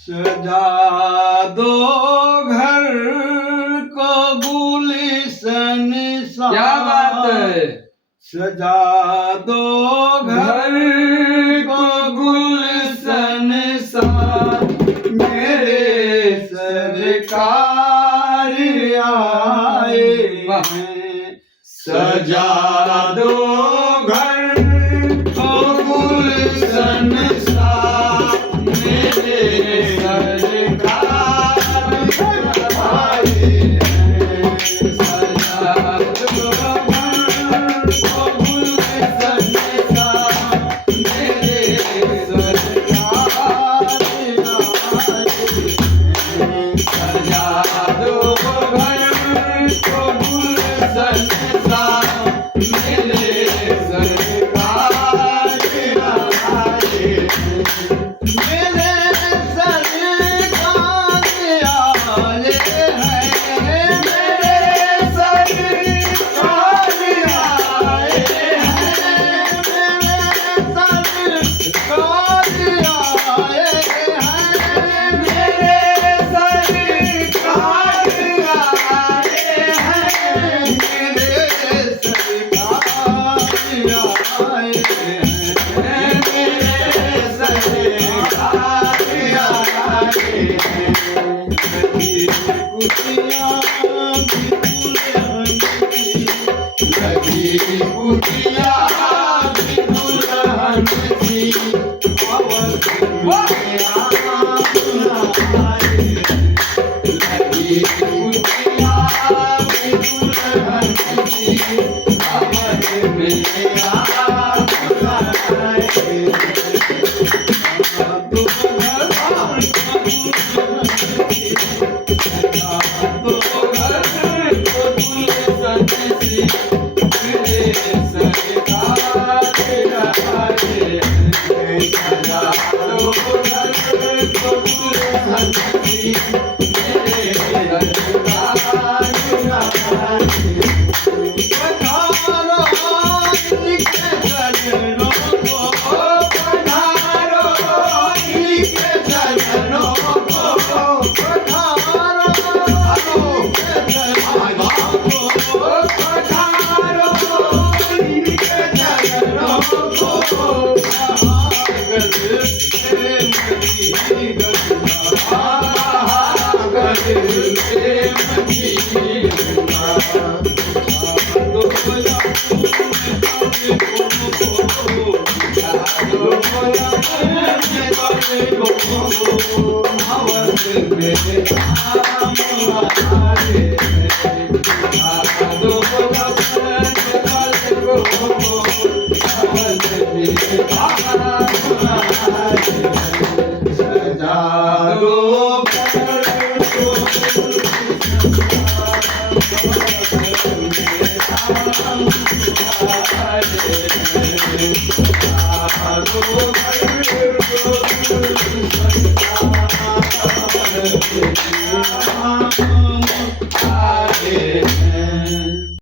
सजा दो घर को गुलशन सा। क्या बात है। सजा दो घर को गुलशन सा, मेरे सरकार आए हैं। सजा दो घर को गुलशन सा, मेरे सरकार आए हैं। सजा दो घर को गुलशन सा, मेरे सरकार आए हैं। सजा दो घर को गुलशन सा, मेरे सरकार आए हैं। Hello.